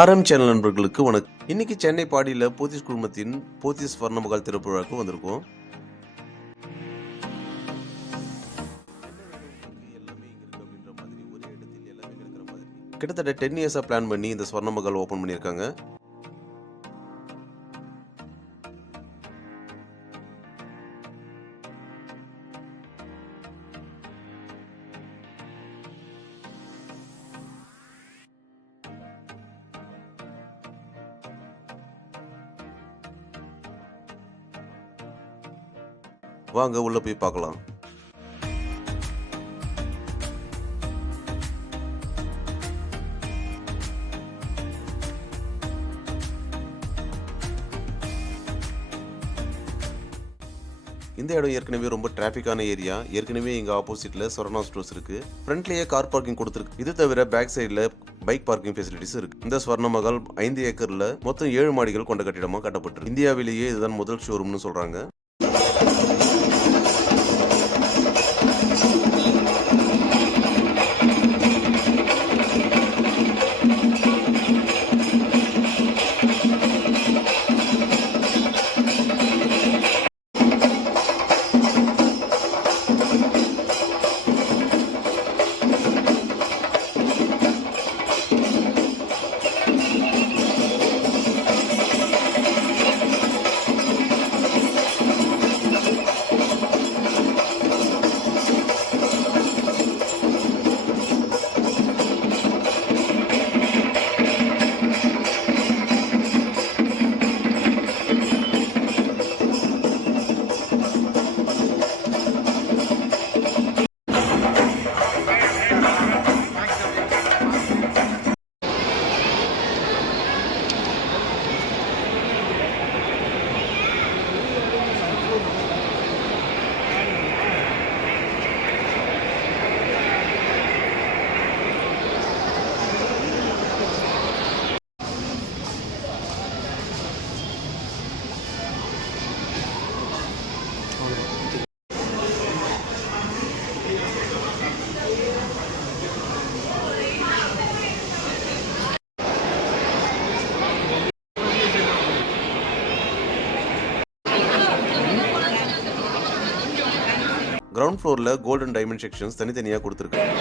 RM channel நண்பர்களுக்கு வணக்கம். இன்னைக்கு சென்னை பாடியில் போத்தீஸ் குழுமத்தின் போத்தீஸ் வர்ணமகால் திறப்புழாக்கு வந்திருக்கோம். கிட்டத்தட்ட டென் இயர்ஸாக பிளான் பண்ணி இந்த ஸ்வர்ணமகால் ஓப்பன் பண்ணியிருக்காங்க. வாங்க உள்ளே போய் பார்க்கலாம். இந்த இடம் ஏற்கனவே ரொம்ப டிராஃபிக்கான ஏரியா ஏற்கனவே எங்கள் ஆப்போசிட்டில் சொரணா ஸ்டோர்ஸ் இருக்கு. ஃப்ரண்ட்லேயே கார் பார்க்கிங் கொடுத்துருக்கு. இது தவிர பேக் சைடில் பைக் பார்க்கிங் ஃபெசிலிட்டிஸ் இருக்கு. இந்த ஸ்வர்ண மகால் ஐந்து ஏக்கரில் மொத்தம் ஏழு மாடிகள் கொண்ட கட்டிடமாக கட்டப்பட்டிருக்கு. இந்தியாவிலேயே இதுதான் முதல் ஷோரூம்னு சொல்கிறாங்க கிரவுண்ட் ஃப்ளோர்ல கோல்டன் டைமண்ட் செக்ஷன்ஸ் தனித்தனியாக கொடுத்துருக்காங்க.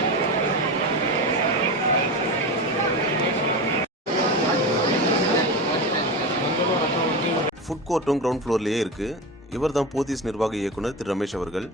ஃபுட் கோர்ட்டும் கிரவுண்ட் ஃப்ளோர்லேயே இருக்கு. இவர் தான் போத்தீஸ் நிர்வாக இயக்குனர் திரு ரமேஷ் அவர்கள்.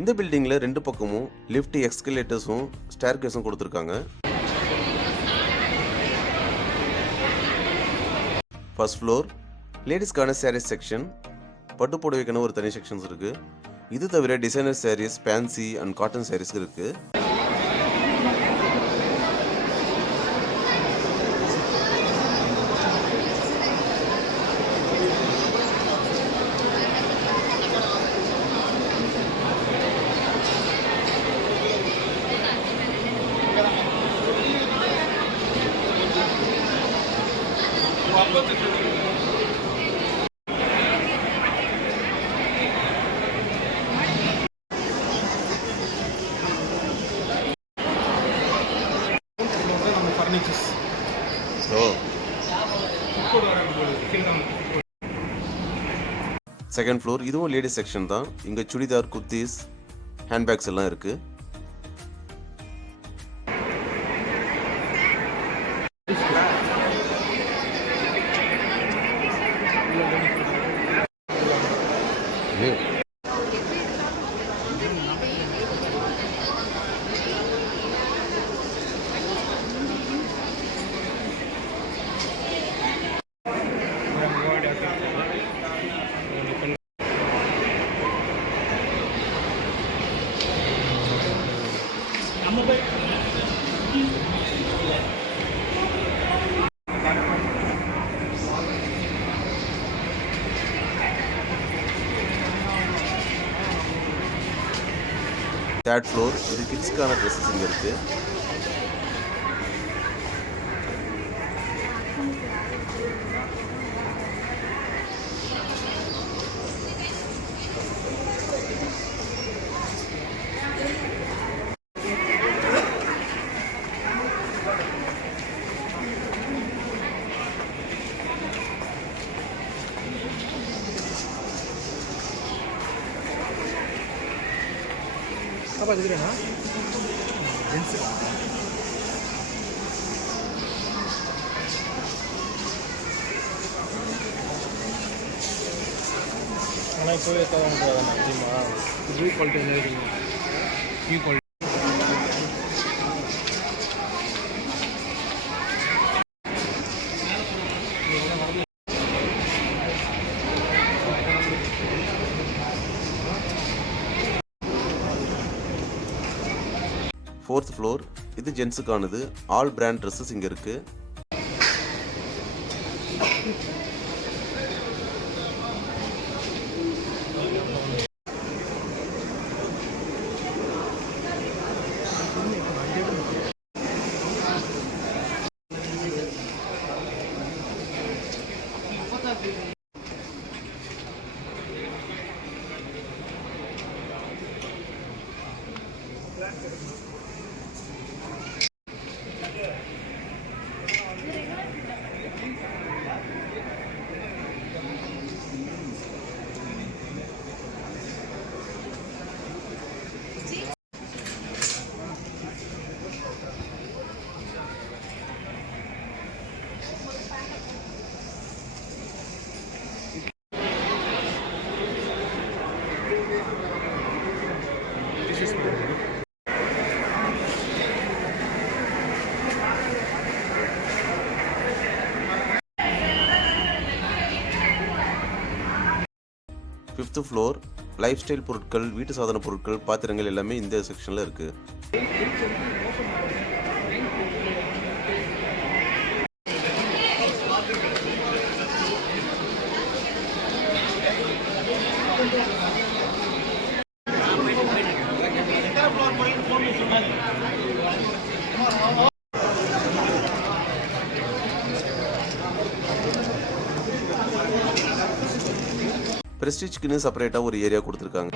இந்த பில்டிங்ல ரெண்டு பக்கமும் லிஃப்ட் எக்ஸ்கலேட்டர்ஸும் ஸ்டேர்கேஸும் கொடுத்துருக்காங்க. ஃபர்ஸ்ட் ஃப்ளோர் லேடிஸ்க்கான சாரீஸ் செக்ஷன் பட்டு புடவைக்கான ஒரு தனி செக்ஷன்ஸ் இருக்கு. இது தவிர designer sarees fancy and cotton sarees இருக்கு. நம்ம ஸோ செகண்ட் ஃப்ளோர் இதுவும் லேடிஸ் செக்ஷன் தான். இங்கே சுடிதார் குர்த்திஸ் ஹேண்ட்பேக்ஸ் எல்லாம் இருக்கு. தேர்ட் ஃப்ளோர் இது கிட்ஸ்க்கான ட்ரெஸ்ஸஸ் இங்கே இருக்குது apa gitu ha jeans ஆனால் இப்போ தர முடியாது அதிகமா வியூ குவாலிட்டி இருக்குது வியூ குவாலிட்டி ஃபோர்த் ஃப்ளோர் இது ஜென்ஸுக்கானது ஆல் பிராண்ட் ட்ரெஸ்ஸஸ் இங்கே இருக்குது ஃபிஃப்த்து ஃப்ளோர் லைஃப் ஸ்டைல் பொருட்கள் வீட்டு சாதன பொருட்கள் பாத்திரங்கள் எல்லாமே இந்த செக்ஷனில் இருக்குது ப்ரெஸ்டீஜ்க்குன்னு செப்பரேட்டாக ஒரு ஏரியா கொடுத்துருக்காங்க.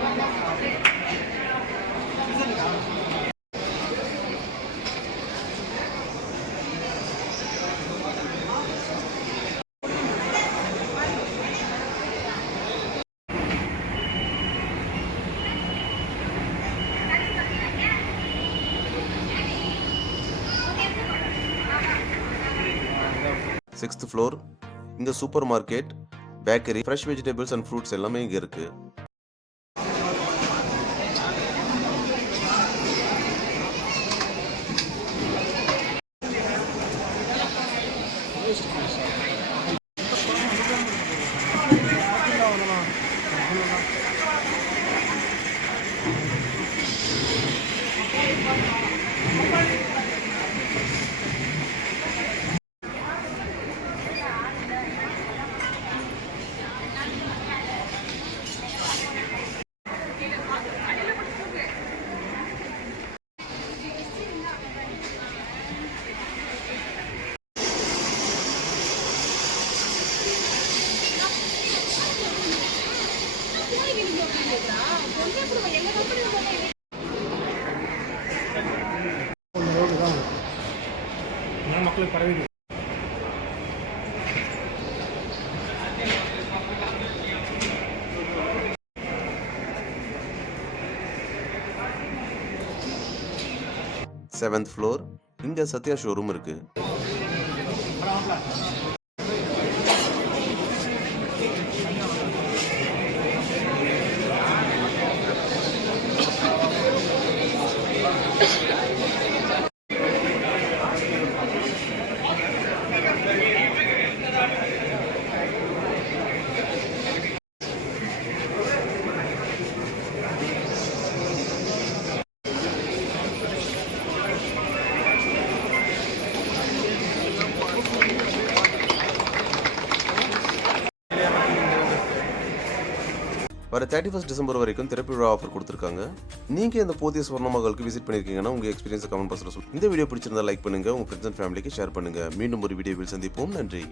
சிக்ஸ்த் ஃப்ளோர் இங்கே supermarket bakery fresh vegetables and fruits எல்லாமே இங்கே இருக்குது மக்களுக்கு செவன்த் ஃப்ளோர் இங்கே சத்யா ஷோரூம் இருக்குது வர தேர்ட்டி ஃபஸ்ட் டிசம்பர் வரைக்கும் திறப்பு விழா ஆஃபர் கொடுத்துருக்காங்க. நீங்கள் இந்த போதிய ஸ்வர்ணமகளுக்கு விசிட் பண்ணியிருக்கீங்கன்னா உங்கள் எக்ஸ்பீரியன்ஸ் கமெண்ட் பாக்ஸில் சொல்லுங்கள் இந்த வீடியோ பிடிச்சிருந்தா லைக் பண்ணுங்கள் உங்கள் ஃப்ரெண்ட்ஸ் அண்ட் ஃபேமிலிக்கு ஷேர் பண்ணுங்கள் மீண்டும் ஒரு வீடியோவில் சந்திப்போம். நன்றி.